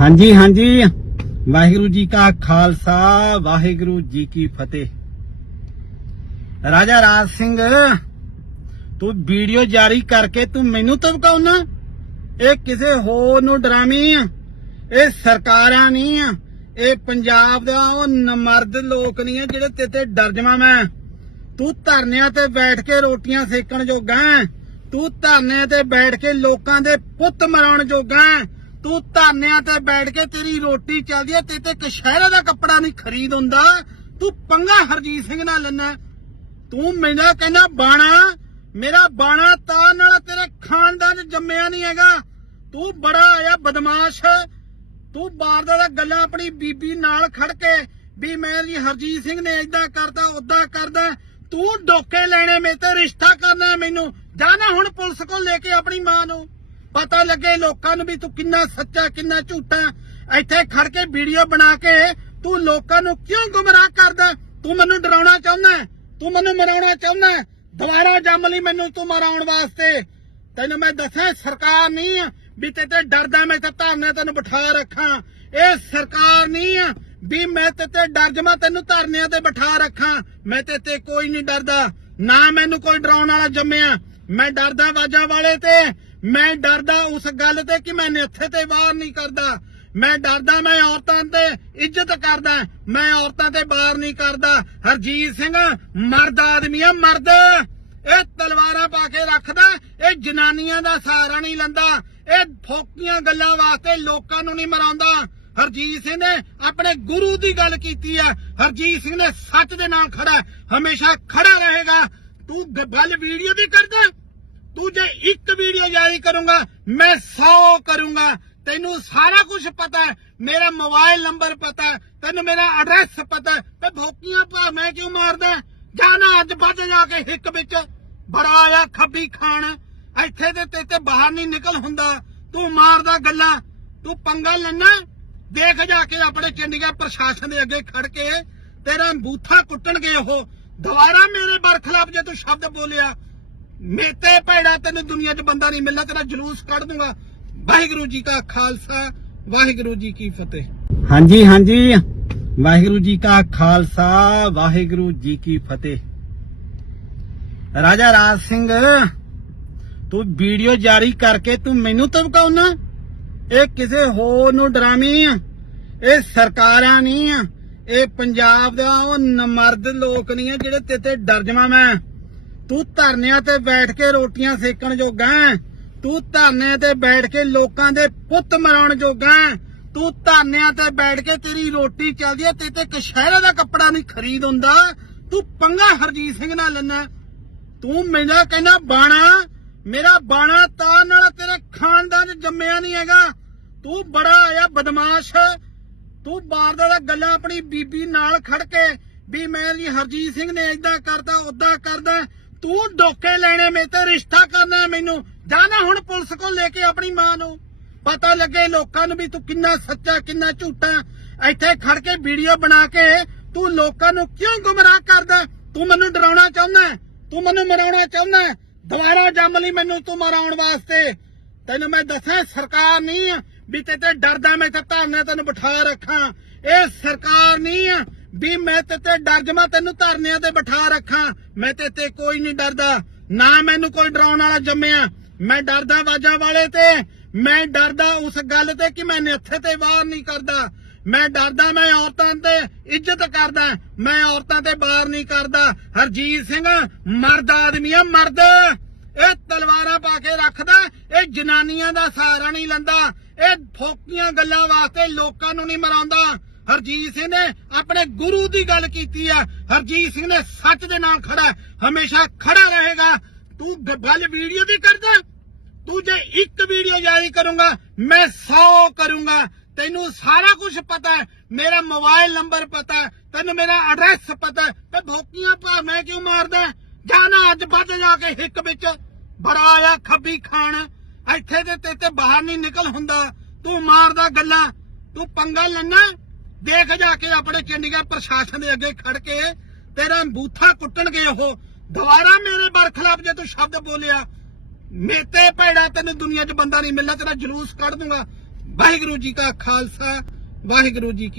ਹਾਂਜੀ ਹਾਂਜੀ। ਵਾਹਿਗੁਰੂ ਜੀ ਕਾ ਖਾਲਸਾ, ਵਾਹਿਗੁਰੂ ਜੀ ਕੀ ਫਤਿਹ। ਰਾਜਾ ਰਾਜ ਸਿੰਘ, ਤੂੰ ਵੀਡੀਓ ਜਾਰੀ ਕਰਕੇ ਤੂੰ ਮੈਨੂੰ ਧਮਕਾਉਣਾ? ਇਹ ਕਿਸੇ ਹੋਰ ਨੂੰ ਡਰਾਵੀਂ ਆ? ਇਹ ਸਰਕਾਰਾਂ ਨਹੀਂ ਆ? ਇਹ ਪੰਜਾਬ ਦਾ ਉਹ ਨਮਰਦ ਲੋਕ ਨਹੀਂ ਆ ਜਿਹੜੇ ਤੇ ਤੇ ਡਰ ਜਾਵਾਂ ਮੈਂ? ਤੂੰ ਧਰਨਿਆਂ ਤੇ ਬੈਠ ਕੇ ਰੋਟੀਆਂ ਸੇਕਣ ਜੋਗਾ ਤੂੰ ਧਰਨਿਆਂ ਤੇ ਬੈਠ ਕੇ ਲੋਕਾਂ ਦੇ ਪੁੱਤ ਮਰਾਉਣ ਜੋਗਾ ਤੂੰ ਧਰਨਿਆਂ ਤੇ ਬੈਠ ਕੇ ਤੇਰੀ ਰੋਟੀ ਚੱਲਦੀ ਐ ਤੇ ਤੇ ਕਸ਼ਹਿਰਾ ਦਾ ਕੱਪੜਾ ਨਹੀਂ ਖਰੀਦ ਹੁੰਦਾ। ਤੂੰ ਪੰਗਾ ਹਰਜੀਤ ਸਿੰਘ ਨਾਲ ਲੈਣਾ ਤੂੰ ਮੈਨੂੰ ਕਹਿੰਦਾ, ਬਾਣਾ, ਮੇਰਾ ਬਾਣਾ ਤਾਂ ਨਾਲ ਤੇਰੇ ਖਾਨਦਾਨ ਜੰਮਿਆ ਨਹੀਂ ਹੈਗਾ। ਤੂੰ ਬੜਾ ਆਇਆ ਬਦਮਾਸ਼। ਤੂੰ ਬਾਰਦਾ ਦਾ ਗੱਲਾਂ ਆਪਣੀ ਬੀਬੀ ਨਾਲ ਖੜ ਕੇ ਵੀ ਮੇਰੀ ਹਰਜੀਤ ਸਿੰਘ ਨੇ ਇਦਾਂ ਕਰਦਾ ਉਦਾਂ ਕਰਦਾ। ਤੂੰ ਡੋਕੇ ਲੈਣੇ, ਮੇ ਤੇ ਰਿਸ਼ਤਾ ਕਰਨਾ ਮੈਨੂੰ। ਜਾ ਨਾ ਹੁਣ ਪੁਲਿਸ ਕੋਲ ਲੈ ਕੇ ਆਪਣੀ ਮਾਂ ਨੂੰ। ਪਤਾ ਲੱਗੇ ਲੋਕਾਂ ਨੂੰ ਵੀ ਤੂੰ ਕਿੰਨਾ ਸੱਚਾ, ਕਿੰਨਾ ਝੂਠਾ ਇੱਥੇ ਖੜ ਕੇ ਵੀਡੀਓ ਬਣਾ ਕੇ ਤੂੰ ਲੋਕਾਂ ਨੂੰ ਕਿਉਂ ਗੁੰਮਰਾਹ ਕਰਦਾ ਤੂੰ ਮੈਨੂੰ ਡਰਾਉਣਾ ਚਾਹੁੰਦਾ ਤੂੰ ਮੈਨੂੰ ਮਰਾਉਣਾ ਚਾਹੁੰਦਾ ਦੁਬਾਰਾ ਜੰਮ ਲਈ ਮੈਨੂੰ ਤੂੰ ਮਰਾਉਣ ਵਾਸਤੇ। ਤੈਨੂੰ ਮੈਂ ਦੱਸਾਂ, ਸਰਕਾਰ ਨਹੀਂ ਆ। ਵੀ ਤੇ ਤੇ ਡਰਦਾ ਮੈਂ ਤੇ ਧਰਨੇ ਤੈਨੂੰ ਬਿਠਾ ਰੱਖਾਂ। ਇਹ ਸਰਕਾਰ ਨਹੀਂ ਆ ਵੀ ਮੈਂ ਤੇ ਤੇ ਡਰ ਜਮਾ ਤੈਨੂੰ ਧਰਨਿਆਂ ਤੇ ਬਿਠਾ ਰੱਖਾਂ। ਮੈਂ ਤੇ ਤੇ ਕੋਈ ਨਹੀਂ ਡਰਦਾ। ਨਾ ਮੈਨੂੰ ਕੋਈ ਡਰਾਉਣ ਵਾਲਾ ਜੰਮਿਆ। ਮੈਂ ਡਰਦਾ ਵਾਜਾਂ ਵਾਲੇ ਤੇ। ਮੈਂ ਡਰਦਾ ਉਸ ਗੱਲ ਤੇ ਕਿ ਮੈਂ ਇੱਥੇ ਤੇ ਵਾਰ ਨਹੀਂ ਕਰਦਾ। ਮੈਂ ਡਰਦਾ ਮੈਂ ਔਰਤਾਂ ਤੇ ਇੱਜ਼ਤ ਕਰਦਾ। ਮੈਂ ਔਰਤਾਂ ਤੇ ਬਾਹਰ ਨਹੀਂ ਕਰਦਾ। ਹਰਜੀਤ ਸਿੰਘ, ਮਰਦ ਆਦਮੀ ਆ, ਮਰਦ। ਇਹ ਤਲਵਾਰਾਂ ਪਾ ਕੇ ਰੱਖਦਾ, ਇਹ ਜਨਾਨੀਆਂ ਦਾ ਸਹਾਰਾ ਨਹੀਂ ਲੈਂਦਾ। ਇਹ ਫੋਕੀਆਂ ਗੱਲਾਂ ਵਾਸਤੇ ਲੋਕਾਂ ਨੂੰ ਨਹੀਂ ਮਰਾਉਂਦਾ। ਹਰਜੀਤ ਸਿੰਘ ਨੇ ਆਪਣੇ ਗੁਰੂ ਦੀ ਗੱਲ ਕੀਤੀ ਹੈ ਹਰਜੀਤ ਸਿੰਘ ਨੇ ਸੱਚ ਦੇ ਨਾਲ ਖੜਾ ਹਮੇਸ਼ਾ ਖੜਾ ਰਹੇਗਾ। ਤੂੰ ਗੱਲ ਵੀਡੀਓ ਦੀ ਕਰਦਾ? ਤੂੰ ਜੇ ਇੱਕ ਵੀਡੀਓ ਜਾਰੀ ਕਰੂੰਗਾ, ਮੈਂ 100 ਕਰੂੰਗਾ। ਤੈਨੂੰ ਸਾਰਾ ਕੁਝ ਪਤਾ ਹੈ, ਮੇਰਾ ਮੋਬਾਈਲ ਨੰਬਰ ਪਤਾ ਹੈ, ਤੈਨੂੰ ਮੇਰਾ ਐਡਰੈਸ ਪਤਾ ਹੈ। ਤੇ ਭੋਕੀਆਂ ਭਾ, ਮੈਂ ਕਿਉਂ ਮਾਰਦਾ ਜਾਣਾ ਅੱਜ ਵੱਜ ਜਾ ਕੇ ਹਿੱਕ ਵਿੱਚ। ਬੜਾ ਆਇਆ ਖੱਬੀ ਖਾਣ। ਇੱਥੇ ਤੇ ਤੇ ਤੇ ਬਾਹਰ ਨਹੀਂ ਨਿਕਲ ਹੁੰਦਾ। ਤੂੰ ਮਾਰਦਾ ਗੱਲਾਂ। ਤੂੰ ਪੰਗਾ ਲੈਣਾ ਦੇਖ ਜਾ ਕੇ ਆਪਣੇ ਚੰਡੀਗੜ੍ਹ ਪ੍ਰਸ਼ਾਸਨ ਦੇ ਅੱਗੇ ਖੜ ਕੇ ਤੇਰਾ ਬੂਥਾ ਕੁੱਟਣਗੇ ਉਹ। ਦੁਬਾਰਾ ਮੇਰੇ ਬਰਖਲਾਫ ਜੇ ਤੂੰ ਸ਼ਬਦ ਬੋਲਿਆ ਮੇਤੇ ਭੈੜਾ, ਤੈਨੂੰ ਦੁਨੀਆ 'ਚ ਬੰਦਾ ਨਹੀਂ ਮਿਲਣਾ, ਤੇਰਾ ਜਲੂਸ ਕੱਢ ਦੂੰਗਾ। ਵਾਹਿਗੁਰੂ ਜੀ ਕਾ ਖਾਲਸਾ, ਵਾਹਿਗੁਰੂ ਜੀ ਕੀ ਫਤਿਹ। ਹਾਂਜੀ ਹਾਂਜੀ। ਵਾਹਿਗੁਰੂ ਜੀ ਕਾ ਖਾਲਸਾ, ਵਾਹਿਗੁਰੂ ਜੀ ਕੀ ਫਤਿਹ। ਰਾਜਾ ਰਾਜ ਸਿੰਘ, ਤੂੰ ਵੀਡੀਓ ਜਾਰੀ ਕਰਕੇ ਤੂੰ ਮੈਨੂੰ ਧਮਕਾਉਣਾ? ਇਹ ਕਿਸੇ ਹੋਰ ਨੂੰ ਡਰਾਮੀ ਆ? ਇਹ ਸਰਕਾਰਾਂ ਨਹੀਂ ਆ? ਇਹ ਪੰਜਾਬ ਦਾ ਉਹ ਨਮਰਦ ਲੋਕ ਨਹੀਂ ਆ ਜਿਹੜੇ ਤੇ ਡਰ ਜਾਵਾਂ ਮੈਂ? ਤੂੰ ਧਰਨਿਆਂ ਤੇ ਬੈਠ ਕੇ ਰੋਟੀਆਂ ਸੇਕਣ ਜੋਗਾ ਤੂੰ ਧਰਨਿਆਂ ਤੇ ਬੈਠ ਕੇ ਲੋਕਾਂ ਦੇ ਪੁੱਤ ਮਰਾਉਣ ਜੋਗਾ ਤੂੰ ਧਰਨਿਆਂ ਤੇ ਬੈਠ ਕੇ ਤੇਰੀ ਰੋਟੀ ਚੱਲਦੀ ਐ ਤੇ ਤੇ ਕਸ਼ਹਿਰਾ ਦਾ ਕੱਪੜਾ ਨਹੀਂ ਖਰੀਦ ਹੁੰਦਾ। ਤੂੰ ਪੰਗਾ ਹਰਜੀਤ ਸਿੰਘ ਨਾਲ ਲੈਣਾ ਤੂੰ ਮੈਨੂੰ ਕਹਿੰਦਾ, ਬਾਣਾ, ਮੇਰਾ ਬਾਣਾ ਤਾਂ ਨਾਲ ਤੇਰੇ ਖਾਨਦਾਨ ਜੰਮਿਆ ਨਹੀਂ ਹੈਗਾ। ਤੂੰ ਬੜਾ ਆਇਆ ਬਦਮਾਸ਼ ਤੂੰ ਬਾਰਦਾ ਦਾ ਗੱਲਾਂ ਆਪਣੀ ਬੀਬੀ ਨਾਲ ਖੜ ਕੇ ਵੀ ਜੀ ਹਰਜੀਤ ਸਿੰਘ ਨੇ ਇਦਾਂ ਕਰਦਾ ਉਦਾਂ ਕਰਦਾ ਤੂੰ ਡੋਕੇ ਲੈਣੇ, ਮੇ ਤੇ ਰਿਸ਼ਤਾ ਕਰਨਾ ਮੈਨੂੰ। ਜਾਣਾ ਹੁਣ ਪੁਲਿਸ ਕੋਲ ਲੈ ਕੇ ਆਪਣੀ ਮਾਂ ਨੂੰ। ਪਤਾ ਲੱਗੇ ਲੋਕਾਂ ਨੂੰ ਵੀ ਤੂੰ ਕਿੰਨਾ ਸੱਚਾ, ਕਿੰਨਾ ਝੂਠਾ ਇੱਥੇ ਖੜ ਕੇ ਵੀਡੀਓ ਬਣਾ ਕੇ ਤੂੰ ਲੋਕਾਂ ਨੂੰ ਕਿਉਂ ਗੁੰਮਰਾਹ ਕਰਦਾ ਤੂੰ ਮੈਨੂੰ ਡਰਾਉਣਾ ਚਾਹੁੰਦਾ ਤੂੰ ਮੈਨੂੰ ਮਰਾਉਣਾ ਚਾਹੁੰਦਾ ਦੁਬਾਰਾ ਜੰਮ ਲਈ ਮੈਨੂੰ ਤੂੰ ਮਰਾਉਣ ਵਾਸਤੇ। ਤੈਨੂੰ ਮੈਂ ਦੱਸਾਂ, ਸਰਕਾਰ ਨਹੀਂ ਆ ਵੀ ਤੇ ਤੇ ਡਰਦਾ ਮੈਂ ਤੇ ਧਰਨੇ ਤੈਨੂੰ ਬਿਠਾ ਰੱਖਾਂ। ਇਹ ਸਰਕਾਰ ਨਹੀਂ ਆ ਵੀ ਮੈਂ ਤੇ ਤੇ ਡਰ ਜਮਾ ਤੈਨੂੰ ਧਰਨਿਆਂ ਤੇ ਬਿਠਾ ਰੱਖਾਂ। ਮੈਂ ਤੇ ਤੇ ਕੋਈ ਨਹੀਂ ਡਰਦਾ। ਨਾ ਮੈਨੂੰ ਕੋਈ ਡਰਾਉਣ ਵਾਲਾ ਜੰਮਿਆ। ਮੈਂ ਡਰਦਾ ਵਾਜਾਂ ਵਾਲੇ ਤੇ। ਮੈਂ ਡਰਦਾ ਉਸ ਗੱਲ ਤੇ ਕਿ ਮੈਂ ਇੱਥੇ ਤੇ ਵਾਰ ਨਹੀਂ ਕਰਦਾ। ਮੈਂ ਡਰਦਾ ਮੈਂ ਔਰਤਾਂ ਤੇ ਇੱਜ਼ਤ ਕਰਦਾ। ਮੈਂ ਔਰਤਾਂ ਤੇ ਬਾਹਰ ਨਹੀਂ ਕਰਦਾ। ਹਰਜੀਤ ਸਿੰਘ, ਮਰਦ ਆਦਮੀ ਆ, ਮਰਦ। ਇਹ ਤਲਵਾਰਾਂ ਪਾ ਕੇ ਰੱਖਦਾ। ਇਹ ਜਨਾਨੀਆਂ ਦਾ ਸਹਾਰਾ ਨਹੀਂ ਲੈਂਦਾ। ਇਹ ਫੋਕੀਆਂ ਗੱਲਾਂ ਵਾਸਤੇ ਲੋਕਾਂ ਨੂੰ ਨਹੀਂ ਮਰਾਉਂਦਾ। ਹਰਜੀਤ ਸਿੰਘ ਨੇ ਆਪਣੇ ਗੁਰੂ ਦੀ ਗੱਲ ਕੀਤੀ ਆ। ਹਰਜੀਤ ਸਿੰਘ ਨੇ ਸੱਚ ਦੇ ਨਾਲ ਖੜਾ ਹਮੇਸ਼ਾ ਖੜਾ ਰਹੇਗਾ। ਤੂੰ ਗੱਲ ਵੀਡੀਓ ਦੀ ਕਰਦਾ? ਤੂੰ ਜੇ ਇੱਕ ਵੀਡੀਓ ਜਾਰੀ ਕਰੂੰਗਾ, ਮੈਂ 100 ਕਰੂੰਗਾ। ਤੈਨੂੰ ਸਾਰਾ ਕੁਝ ਪਤਾ ਹੈ। ਮੇਰਾ ਮੋਬਾਈਲ ਨੰਬਰ ਪਤਾ ਹੈ। ਤੈਨੂੰ ਮੇਰਾ ਐਡਰੈਸ ਪਤਾ ਹੈ। ਤੇ ਭੋਕੀਆਂ ਭਾ, ਮੈਂ ਕਿਉਂ ਮਾਰਦਾ ਜਾਣਾ ਅੱਜ ਵੱਧ ਜਾ ਕੇ ਹਿੱਕ ਵਿੱਚ। ਬੜਾ ਆਇਆ ਖੱਬੀ ਖਾਣ। ਇੱਥੇ ਤੇ ਤੇ ਬਾਹਰ ਨਹੀਂ ਨਿਕਲ ਹੁੰਦਾ। ਤੂੰ ਮਾਰਦਾ ਗੱਲਾਂ। ਤੂੰ ਪੰਗਾ ਲੈਣਾ ਦੇਖ ਜਾ ਕੇ ਆਪਣੇ ਚੰਡੀਗੜ੍ਹ ਪ੍ਰਸ਼ਾਸਨ ਦੇ ਅੱਗੇ ਖੜ ਕੇ ਤੇਰਾ ਬੂਥਾ ਕੁੱਟਣਗੇ ਉਹ। ਦੁਬਾਰਾ ਮੇਰੇ ਬਰਖਲਾਫ ਜੇ ਤੂੰ ਸ਼ਬਦ ਬੋਲਿਆ, ਮੇਤੇ ਭੈੜਾ ਤੈਨੂੰ ਦੁਨੀਆ 'ਚ ਬੰਦਾ ਨਹੀਂ ਮਿਲਣਾ, ਤੇਰਾ ਜਲੂਸ ਕੱਢ ਦੂੰਗਾ। ਵਾਹਿਗੁਰੂ ਜੀ ਕਾ ਖਾਲਸਾ, ਵਾਹਿਗੁਰੂ ਜੀ ਕੀ